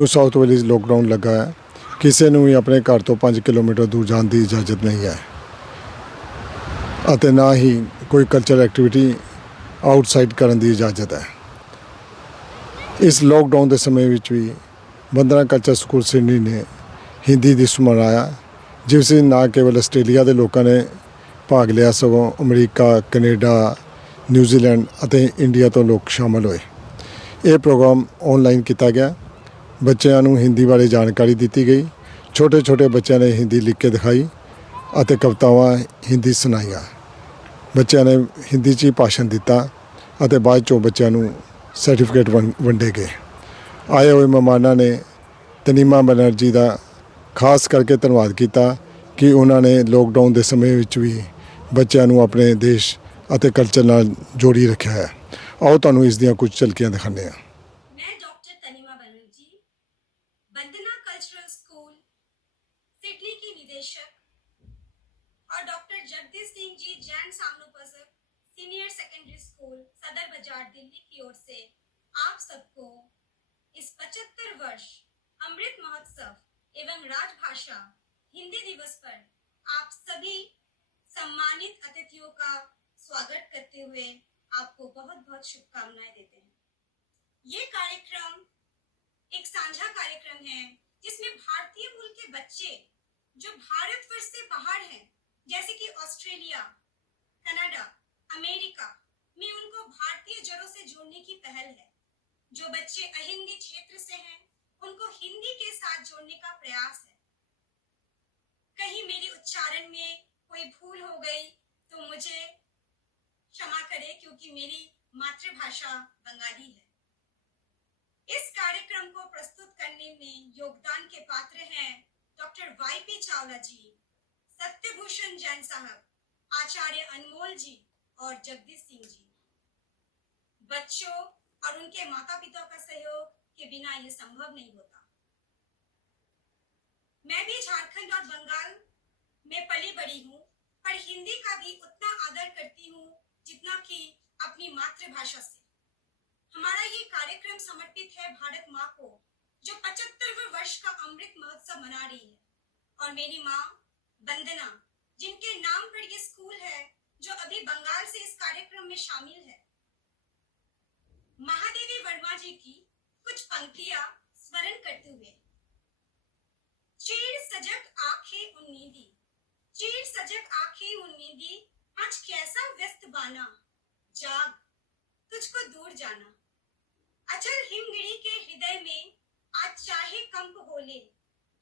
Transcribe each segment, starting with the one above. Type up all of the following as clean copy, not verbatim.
New south Wales lockdown लगा है। ਕਿਸੇ ਨੂੰ ਵੀ ਆਪਣੇ ਘਰ ਤੋਂ 5 ਕਿਲੋਮੀਟਰ ਦੂਰ ਜਾਣ ਦੀ ਇਜਾਜ਼ਤ ਨਹੀਂ ਹੈ ਅਤੇ ਨਾ ਹੀ ਕੋਈ ਕਲਚਰਲ ਐਕਟੀਵਿਟੀ ਆਊਟਸਾਈਡ ਕਰਨ ਦੀ ਇਜਾਜ਼ਤ ਹੈ। ਇਸ ਲੋਕਡਾਊਨ ਦੇ ਸਮੇਂ ਵਿੱਚ ਵੀ ਬੰਦਨਾ ਕਲਚਰ ਸਕੂਲ ਸਿਡਨੀ ਨੇ ਹਿੰਦੀ ਦਿਵਸ ਮਨਾਇਆ, ਜਿਸ ਵਿੱਚ ਨਾ ਕੇਵਲ ਆਸਟ੍ਰੇਲੀਆ ਦੇ ਲੋਕਾਂ ਨੇ ਭਾਗ ਲਿਆ ਸਗੋਂ ਅਮਰੀਕਾ, ਕੈਨੇਡਾ, ਨਿਊਜ਼ੀਲੈਂਡ ਅਤੇ ਇੰਡੀਆ ਤੋਂ ਲੋਕ ਸ਼ਾਮਲ ਹੋਏ। ਇਹ ਪ੍ਰੋਗਰਾਮ ਆਨਲਾਈਨ ਕੀਤਾ ਗਿਆ। ਬੱਚਿਆਂ ਨੂੰ ਹਿੰਦੀ ਬਾਰੇ ਜਾਣਕਾਰੀ ਦਿੱਤੀ ਗਈ। ਛੋਟੇ ਛੋਟੇ ਬੱਚਿਆਂ ਨੇ ਹਿੰਦੀ ਲਿਖ ਕੇ ਦਿਖਾਈ ਅਤੇ ਕਵਿਤਾਵਾਂ ਹਿੰਦੀ ਸੁਣਾਈਆਂ। ਬੱਚਿਆਂ ਨੇ ਹਿੰਦੀ 'ਚ ਹੀ ਭਾਸ਼ਣ ਦਿੱਤਾ ਅਤੇ ਬਾਅਦ 'ਚੋਂ ਬੱਚਿਆਂ ਨੂੰ ਸਰਟੀਫਿਕੇਟ ਵੰਡੇ ਗਏ। ਆਏ ਹੋਏ ਮਹਿਮਾਨਾਂ ਨੇ ਤਨੀਮਾ ਬੈਨਰਜੀ ਦਾ ਖਾਸ ਕਰਕੇ ਧੰਨਵਾਦ ਕੀਤਾ ਕਿ ਉਹਨਾਂ ਨੇ ਲੋਕਡਾਊਨ ਦੇ ਸਮੇਂ ਵਿੱਚ ਵੀ ਬੱਚਿਆਂ ਨੂੰ ਆਪਣੇ ਦੇਸ਼ ਅਤੇ ਕਲਚਰ ਨਾਲ ਜੋੜੀ ਰੱਖਿਆ ਹੈ। ਆਓ ਤੁਹਾਨੂੰ ਇਸ ਦੀਆਂ ਕੁਝ ਝਲਕੀਆਂ ਦਿਖਾਉਂਦੇ ਹਾਂ। मैं डॉक्टर तनीमा बनर्जी वंदना कल्चरल स्कूल सिडनी की निदेशक और doctor Jagdish Singh ji Jain सामनोपसक senior secondary school सदर बाजार दिल्ली की ओर से आप सबको इस 75 वर्ष अमृत महोत्सव एवं राजभाषा हिंदी दिवस पर आप सभी सम्मानित अतिथियों का स्वागत करते हुए आपको बहुत बहुत शुभकामनाएं देते हैं। ये कार्यक्रम एक साझा कार्यक्रम है जिसमें भारतीय मूल के बच्चे जो भारतवर्ष से बाहर हैं, जैसे कि ऑस्ट्रेलिया, कनाडा, अमेरिका में उनको भारतीय जड़ों से जोड़ने की पहल है। जो बच्चे अहिंदी क्षेत्र से हैं उनको हिंदी के साथ जोड़ने का प्रयास है। कहीं मेरी उच्चारण में कोई भूल हो गई तो मुझे क्षमा करें, क्योंकि मेरी मातृभाषा बंगाली है। इस कार्यक्रम को प्रस्तुत करने में योगदान के पात्र हैं डॉक्टर वाईपी चावला जी, सत्यभूषण जैन साहब, आचार्य अनमोल जी और जगदीश सिंह जी। बच्चों और उनके माता पिता का सहयोग के बिना ये संभव नहीं होता। मैं भी झारखंड और बंगाल में पली बड़ी हूँ, पर हिंदी का भी उतना आदर करती हूँ जितना कि अपनी मातृभाषा से। हमारा ये कार्यक्रम समर्पित है भारत माँ को, जो 75वें वर्ष का अमृत महोत्सव मना रही है, और मेरी माँ वंदना, जिनके नाम पर ये स्कूल है, जो अभी बंगाल से इस कार्यक्रम में शामिल है। महादेवी वर्मा जी की कुछ पंक्तियां स्मरण करते हुए। चीर सजग आंखें उन्नीदी, चीर सजग आंखें उन्नीदी, आज कैसा व्यस्त बाना, जाग तुझको दूर जाना। अचल हिमगिरी के हृदय में आज चाहे कंप होले,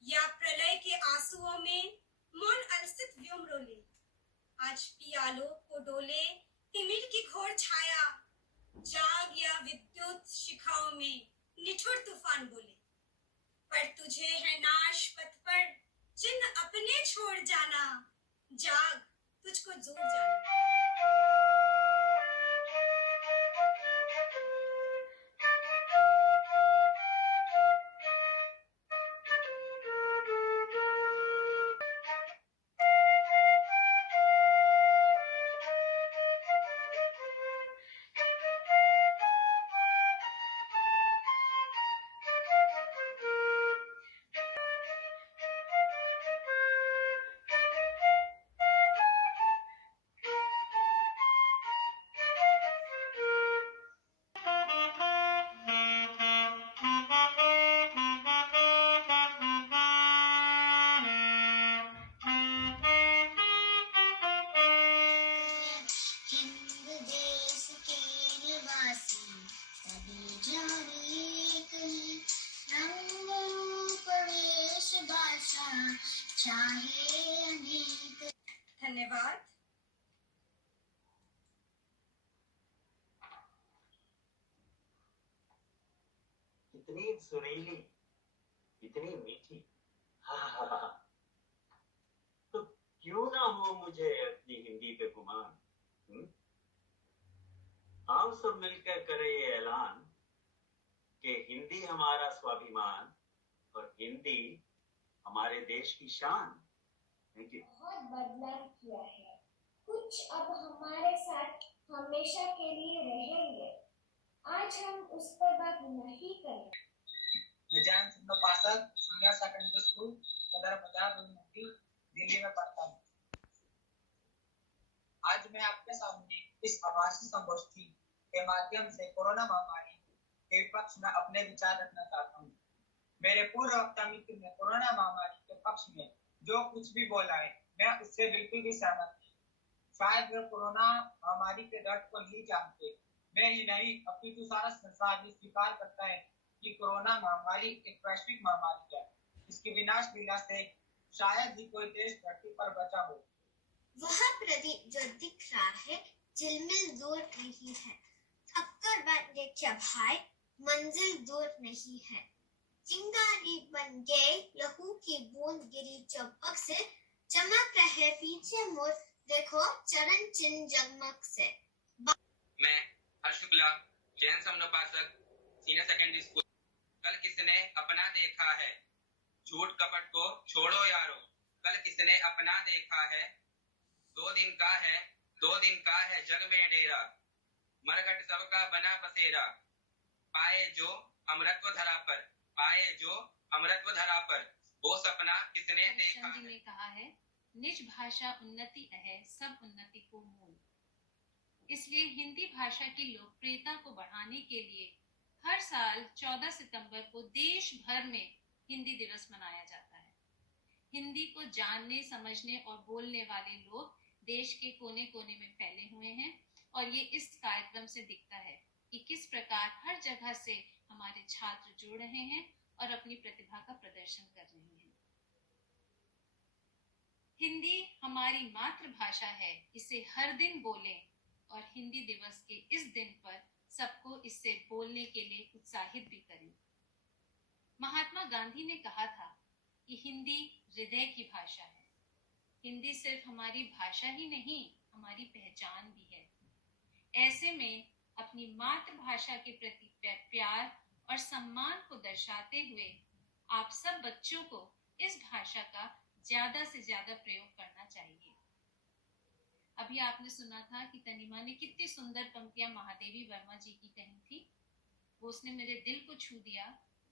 या प्रलय के आंसुओं में मौन अलसित व्योम रोले। आज पियालो को डोले तिमिर की घोर छाया, जाग या विद्युत शिखाओं में निठुर तूफान बोले। पर तुझे है नाश पथ पर चिन्ह अपने छोड़ जाना, जाग तुझको दूर जाना। हिंद देश के निवासी सभी जाने कहीं, रंग रूप वेश भाषा चाहे अनेक। धन्यवाद। इतनी सुरीली, इतनी मीठी, तो क्यों ना हो मुझे अपनी हिंदी पे गुमान। हम सब मिलकर करें ये ऐलान कि हिंदी हमारा स्वाभिमान और हिंदी हमारे देश की शान। बहुत बदलाव किया है, कुछ अब हमारे साथ हमेशा के लिए रहेंगे। आज हम उस पर बात नहीं करें। 2029 दिल्ली में पढ़ता हूँ। आज मैं आपके सामने इस आभासी संगोष्ठी के माध्यम से कोरोना महामारी के पक्ष में अपने विचार रखना चाहता हूँ। मेरे पूर्व वक्ता मित्र ने कोरोना महामारी के पक्ष में जो कुछ भी बोला है, मैं उससे बिल्कुल भी सहमत नहीं। शायद वे कोरोना महामारी के दर्द को नहीं जानते। मैं ही नहीं, अपितु सारा संसार ये स्वीकार करता है कि कोरोना महामारी एक वैश्विक महामारी है। इसकी विनाश लीला से शायद ही कोई देश धरती पर बचा हो। वह प्रदीप जो दिख रहा है झिलमिल दूर नहीं है, थककर बैठने क्या भाई, मंजिल दूर नहीं है। चिंगारी बन गई लहू की बूंद गिरी चौपक से, चमक रहे पीछे मुड़ देखो चरण चिन्ह जगमग से। मैं Harsh Shukla, Jain Samanopasak, senior secondary school. कल किसने अपना देखा है, झूठ कपट को छोड़ो यारो। कल किसने अपना देखा है, 2 दिन का है, 2 दिन का है जग में डेरा। मरघट सबका बना बसेरा, पाए जो अमृतत्व धरा पर, पाए जो अमृतत्व धरा पर, वो सपना किसने देखा है। ने कहा है, निज भाषा उन्नति है, सब उन्नति को मूल। इसलिए हिंदी भाषा की लोकप्रियता को बढ़ाने के लिए हर साल 14 सितंबर को देश भर में हिंदी दिवस मनाया जाता है। हिंदी को जानने, समझने और बोलने वाले लोग देश के कोने कोने में फैले हुए हैं और ये इस कार्यक्रम से दिखता है कि किस प्रकार हर जगह से हमारे छात्र जुड़ रहे हैं और अपनी प्रतिभा का प्रदर्शन कर रहे हैं। हिंदी हमारी मातृभाषा है, इसे हर दिन बोलें और हिंदी दिवस के इस दिन पर सबको इससे बोलने के लिए उत्साहित भी करें। महात्मा गांधी ने कहा था कि हिंदी हृदय की भाषा है। हिंदी सिर्फ हमारी भाषा ही नहीं, हमारी पहचान भी है। ऐसे में अपनी मातृभाषा के प्रति प्यार और सम्मान को दर्शाते हुए आप सब बच्चों को इस भाषा का ज्यादा से ज्यादा प्रयोग करना चाहिए। अभी आपने सुना था कि तनिमा ने कितनी सुंदर पंक्तियां महादेवी वर्मा जी की कही थी। वो उसने मेरे दिल को छू दिया।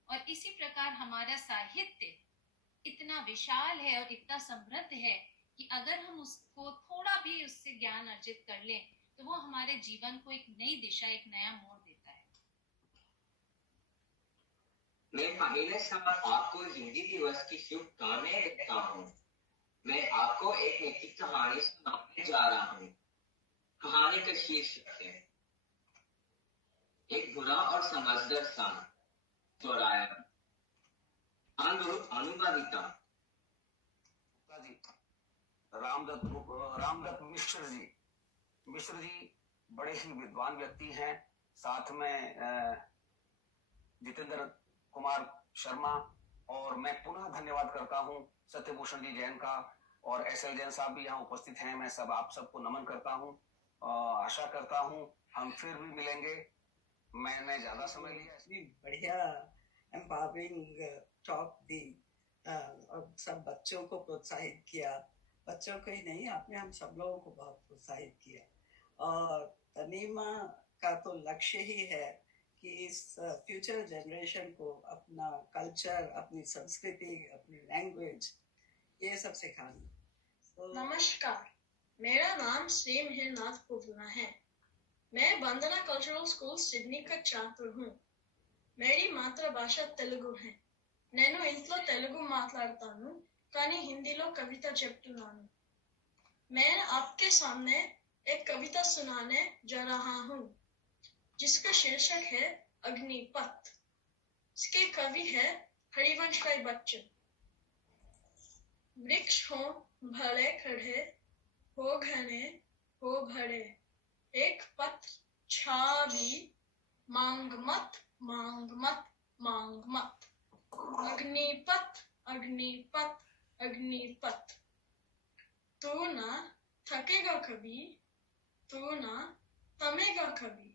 और इसी प्रकार हमारा साहित्य इतना विशाल है और इतना समृद्ध है कि अगर हम उसको थोड़ा भी उससे ज्ञान अर्जित कर लें तो वो हमारे जीवन को एक नई दिशा, एक नया मोड़ देता है। मैं पहले सब आपको हिंदी दिवस की शुभकामनाएं देता हूँ। मैं आपको एक नैतिक कहानी सुनाने जा रहा हूँ। कहानी का शीर्षक है एक बुरा और समझदार सान चौराया। अनुवादिता रामदत्त मिश्र जी बड़े ही विद्वान व्यक्ति हैं। साथ में जितेंद्र कुमार शर्मा, और मैं पुनः धन्यवाद करता हूं सत्यभूषण जी जैन का, और SL जैन साहब भी यहाँ उपस्थित हैं। मैं आप सबको नमन करता हूं। आशा करता हूं हम फिर भी मिलेंगे। मैंने ज्यादा समय लिया। बढ़िया एम्पावरिंग टॉक दी और सब बच्चों को प्रोत्साहित किया। बच्चों को ही नहीं, आपने हम सब लोगों को बहुत प्रोत्साहित किया। और तनीमा का तो लक्ष्य ही है कि इस फ्यूचर जनरेशन को अपना कल्चर, अपनी संस्कृति, अपनी लैंग्वेज ये सब सिखाना। नमस्कार, मेरा नाम श्री मिहिरनाथ पुवला है। मैं वंदना कल्चरल स्कूल सिडनी का छात्र हूँ। मेरी मातृभाषा तेलुगु है। నేను ఇంట్లో తెలుగు మాట్లాడతాను, కానీ హిందీలో कविता చెప్తున్నాను। मैं आपके सामने एक कविता सुनाने जा रहा हूँ जिसका शीर्षक है अग्निपथ। इसके कवि है हरिवंश राय बच्चन। वृक्ष हो भले खड़े, हो घने हो भरे, एक पथ छावी, मांग मत मांग मत मांग मत। अग्निपथ अग्निपथ अग्निपथ। तू ना थकेगा कभी, तू ना थमेगा कभी,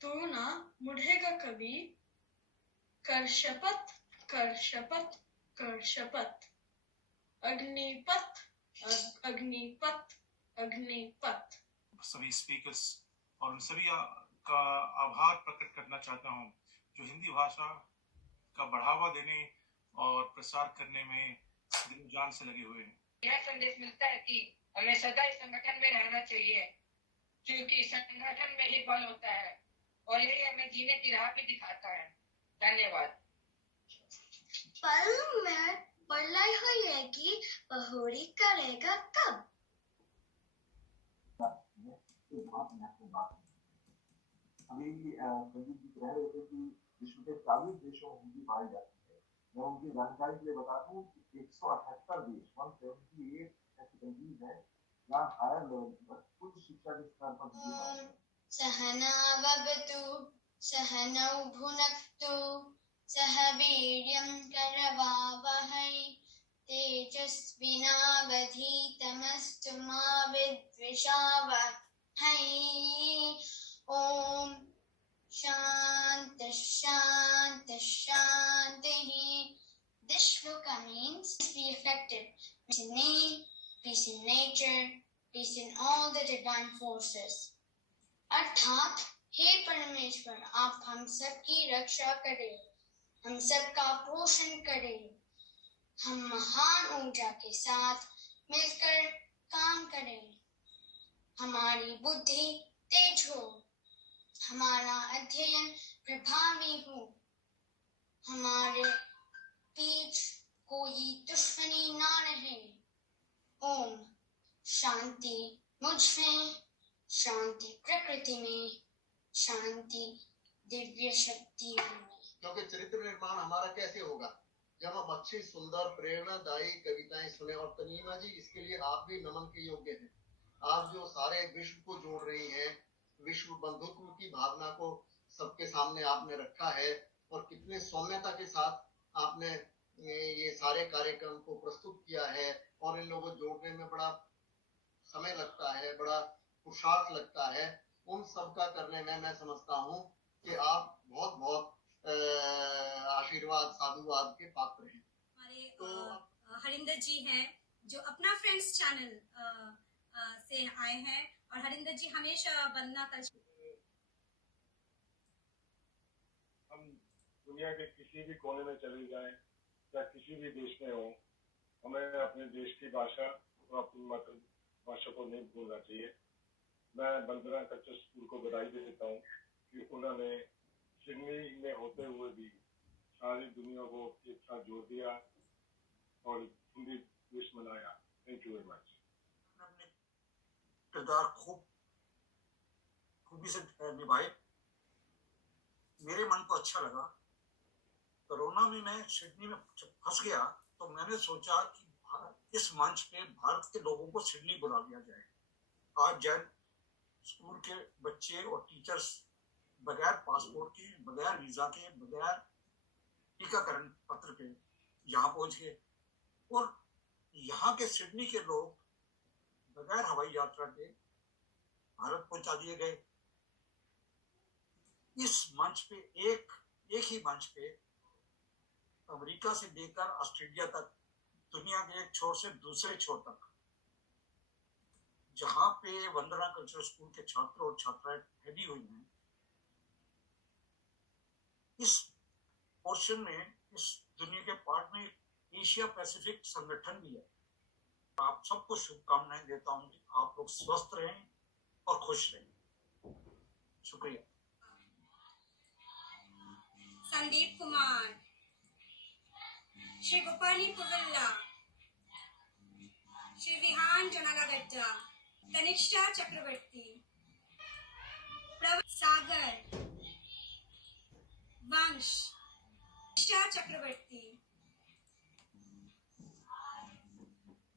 तू ना मुड़ेगा कभी, कर शपथ कर शपथ कर शपथ। अग्निपथ अग्निपथ अग्निपथ। सभी स्पीकर्स और उन सभी का आभार प्रकट करना चाहता हूँ जो हिंदी भाषा का बढ़ावा देने और प्रसार करने में जान से लगे हुए हैं। यह संदेश मिलता है कि हमें सदा इस संगठन में रहना चाहिए, क्योंकि संगठन में ही बल होता है और यही हमें जीने की राह भी दिखाता है। धन्यवाद। पर मैं पढ़ाई होगी, पहोरी करेगा कब? अभी संजीव जी कह रहे थे कि विश्व के 40 देशों में हिंदी पाई जाती है। मैं उनकी जानकारी के लिए बता दूं कि 178 देश 178 ऐसी कंट्रीज हैं जहाँ हायर लेवल पर उच्च शिक्षा के स्तर पर हिंदी पाई जाती है। सहना ववतु सहनौ भुनक्तु सह वीर्यं करवावहै तेजस्विनावधीतमस्तु मा विद्विषावहै। ओम शांति शांति शांति। This shloka means be effective. Peace in name, peace in nature, peace in all the divine forces. अर्थात हे परमेश्वर, आप हम सबकी रक्षा करें, हम सबका पोषण करें, हम महान ऊर्जा के साथ मिलकर काम करें, हमारी बुद्धि तेज हो, हमारा अध्ययन प्रभावी हो, हमारे बीच कोई दुश्मनी ना रहे। ओम शांति मुझ में, शांति प्रकृति में, शांति दिव्य शक्ति में। क्योंकि चरित्र निर्माण हमारा कैसे होगा जब हम अच्छी सुंदर प्रेरणादायी कविताएं सुने। और तनीमा जी, इसके लिए आप भी नमन के योग्य हैं। आप जो सारे विश्व को जोड़ रही हैं, विश्व बंधुत्व की भावना को सबके सामने आपने रखा है और कितने सौम्यता के साथ आपने ये सारे कार्यक्रम को प्रस्तुत किया है। और इन लोगों को जोड़ने में बड़ा समय लगता है, बड़ा पुरुषार्थ लगता है। उन सब का करने में मैं समझता हूँ कि आप बहुत बहुत आशीर्वाद साधुवाद के पात्र हैं। हमारे हरिंदर जी हैं जो अपना फ्रेंड्स चैनल से आए हैं, और हरिंदर जी हमेशा वंदना कल्चर। हम दुनिया के किसी भी कोने में चले जाएं या किसी भी देश में हो, हमें अपने देश की भाषा और अपनी मातृभाषा को नहीं भूलना चाहिए। मैं वंदना कल्चर स्कूल को बधाई देता हूँ कि उन्होंने सिडनी में होते हुए भी सारी दुनिया को एक साथ जोड़ दिया और हिंदी दिवस मनाया। Thank you very much. अपने किरदार खूबी से निभाए। मेरे मन को अच्छा लगा। कोरोना में मैं सिडनी में फंस गया तो मैंने सोचा कि इस मंच पे भारत के लोगों को सिडनी बुला लिया जाए। आज जैन स्कूल के बच्चे और टीचर्स बगैर पासपोर्ट के, बगैर वीजा के, बगैर टीकाकरण पत्र के यहाँ पहुंच गए और यहाँ के सिडनी के लोग बगैर हवाई यात्रा के भारत पहुंचा दिए गए। इस मंच पे एक ही मंच पे अमेरिका से लेकर ऑस्ट्रेलिया तक, दुनिया के एक छोर से दूसरे छोर तक, जहां पे वंदना कल्चरल स्कूल के छात्र और छात्राएं ठहरी हुई हैं, इस पोर्शन में, इस दुनिया के पार्ट में एशिया पैसिफिक संगठन भी है। आप सबको शुभकामनाएं देता हूं कि आप लोग स्वस्थ रहें और खुश रहें। शुक्रिया। संदीप कुमार, श्री गोपाली पुवल्ला, श्री विहान जनालागड्डा, तनिष्ठा चक्रवर्ती, सागर, वंश, तनिष्ठा चक्रवर्ती।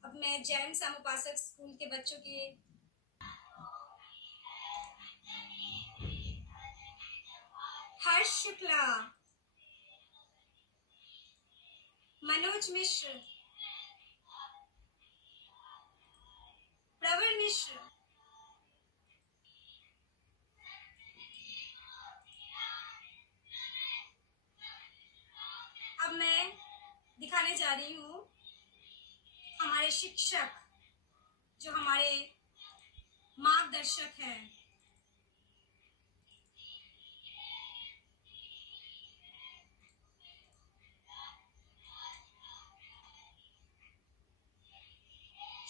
अब मैं जैन समुपासक स्कूल के बच्चों के हर्ष शुक्ला, मनोज मिश्र, प्रवर मिश्र, अब मैं दिखाने जा रही हूँ हमारे शिक्षक जो हमारे मार्गदर्शक हैं।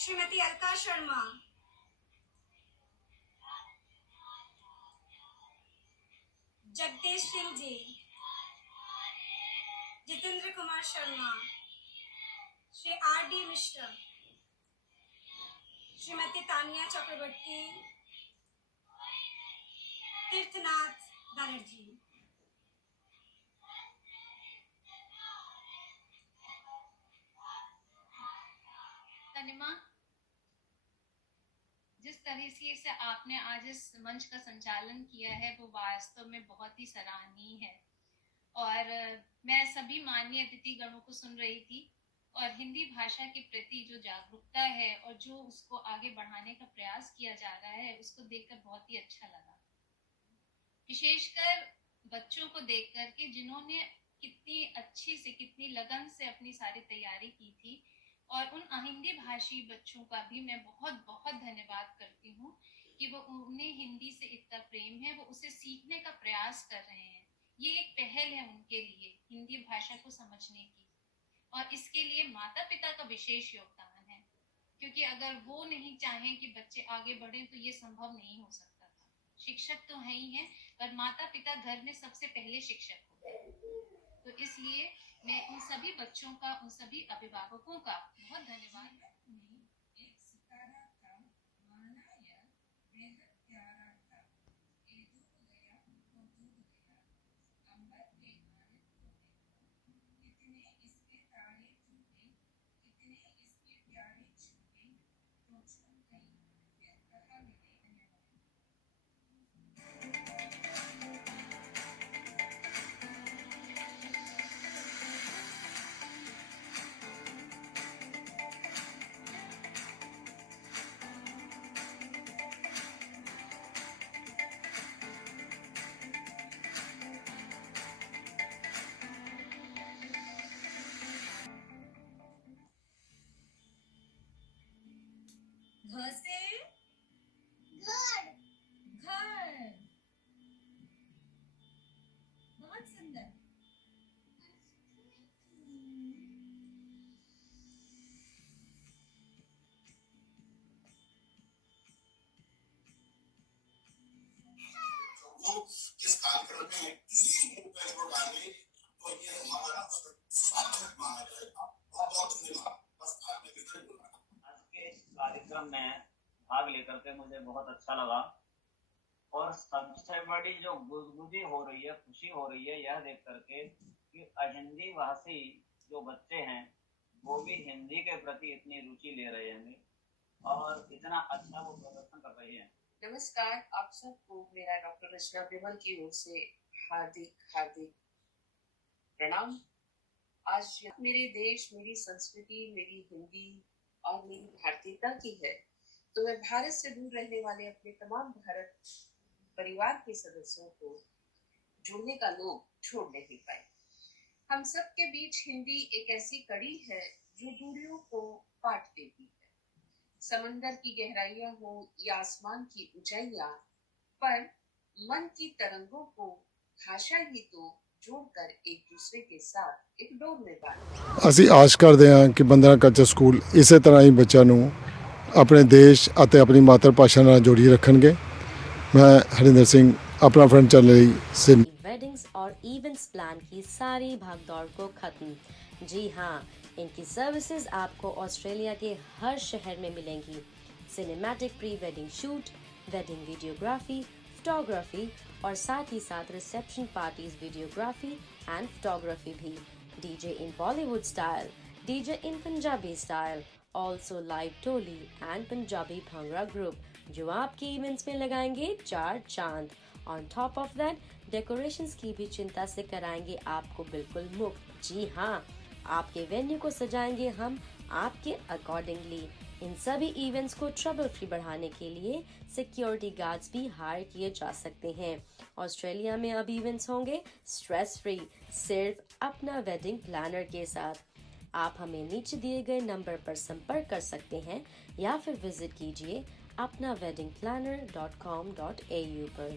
श्रीमती अलका शर्मा, जगदीश सिंह जी, जितेंद्र कुमार शर्मा, श्री R.D. मिश्रा, श्रीमती तानिया चक्रवर्ती, तीर्थनाथ बनर्जी। तनिमा, जिस तरह से आपने आज इस मंच का संचालन किया है वो वास्तव में बहुत ही सराहनीय है। और मैं सभी माननीय अतिथि गणों को सुन रही थी और हिंदी भाषा के प्रति जो जागरूकता है और जो उसको आगे बढ़ाने का प्रयास किया जा रहा है उसको देखकर बहुत ही अच्छा लगा। विशेषकर बच्चों को देख कर के जिन्होंने कितनी अच्छी से कितनी लगन से अपनी सारी तैयारी की थी, और उन हिंदी भाषी बच्चों का भी मैं बहुत बहुत धन्यवाद करती हूँ कि वो उन्हें हिंदी से इतना प्रेम है, वो उसे सीखने का प्रयास कर रहे हैं। ये एक पहल है उनके लिए हिंदी भाषा को समझने की, और इसके लिए माता पिता का विशेष योगदान है, क्योंकि अगर वो नहीं चाहें कि बच्चे आगे बढ़े तो ये संभव नहीं हो सकता था। शिक्षक तो है ही हैं, पर माता पिता घर में सबसे पहले शिक्षक होते हैं। तो इसलिए मैं उन सभी बच्चों का, उन सभी अभिभावकों का बहुत धन्यवाद। एक सितारा था, माना यह बेहद प्यारा था। ये डूब गया तो डूब गया, अंबर के आनंद को देखो, कितने इसके तारे टूटे, कितने इसके प्यारे छूटे, तो छूट गई फिर कहा मेरे धन्यवाद। घ से घर, घर, बहुत सुंदर। वो जिस कार्यक्रम में किसी रूप में वो डाले तो ये हमारा सार्थक माना जाएगा। बहुत बहुत धन्यवाद। बस आपने कितना बोला। आज के इस कार्यक्रम में भाग लेकर के मुझे बहुत अच्छा लगा, और सबसे बड़ी जो गुदगुदी हो रही है, खुशी हो रही है यह देख करके कि अहिंदी भाषी जो बच्चे हैं वो भी हिंदी के प्रति इतनी रुचि ले रहे हैं और इतना अच्छा वो प्रदर्शन कर रही हैं। नमस्कार, आप सबको मेरा डॉक्टर रचना विमल की ओर से हार्दिक प्रणाम। आज मेरे देश, मेरी संस्कृति, मेरी हिंदी और मेरी भारतीयता की है, तो मैं भारत से दूर रहने वाले अपने तमाम भारत परिवार के सदस्यों को जुड़ने का लोभ छोड़ नहीं पाए। हम सब के बीच हिंदी एक ऐसी कड़ी है जो दूरियों को काट देती है। समंदर की गहराइयां हो या आसमान की ऊंचाइयां, पर मन की तरंगों को भाषा ही तो जोड़कर एक दूसरे के साथ एक डोर में बांधती। ਅਸੀਂ ਆਸ ਕਰਦੇ ਹਾਂ ਕਿ ਬੰਦਨਾ ਕਲਚਰ ਸਕੂਲ ਇਸੇ ਤਰ੍ਹਾਂ ਹੀ ਬੱਚਿਆਂ ਨੂੰ ਆਪਣੇ ਦੇਸ਼ ਅਤੇ ਆਪਣੀ ਮਾਤਰ ਭਾਸ਼ਾ ਨਾਲ ਜੋੜੀ ਰੱਖਣਗੇ। मैं हरिंदर सिंह अपना फ्रेंड चैनल सिडनी। वेडिंग्स और इवेंट्स प्लान की सारी भागदौड़ को खत्म। जी हाँ, इनकी सर्विसेज आपको ऑस्ट्रेलिया के हर शहर में मिलेंगी। Cinematic pre wedding shoot, wedding videography, photography और साथ ही साथ reception parties videography and photography भी। DJ in Bollywood style, DJ in Punjabi style, also live टोली एंड पंजाबी भांगड़ा ग्रुप जो आपके इवेंट्स में लगाएंगे 4 चांद। On top of that decorations की भी चिंता से कराएंगे आपको बिल्कुल मुफ्त। जी हाँ, आपके वेन्यू को सजाएंगे हम आपके अकॉर्डिंगली। इन सभी इवेंट्स को ट्रबल फ्री बढ़ाने के लिए सिक्योरिटी गार्ड्स भी हायर किए जा सकते हैं। ऑस्ट्रेलिया में अब इवेंट्स होंगे स्ट्रेस फ्री, सिर्फ अपना वेडिंग प्लानर के साथ। आप हमें नीचे दिए गए नंबर पर संपर्क कर सकते हैं या फिर विजिट कीजिए apnaweddingplanner.com.au पर।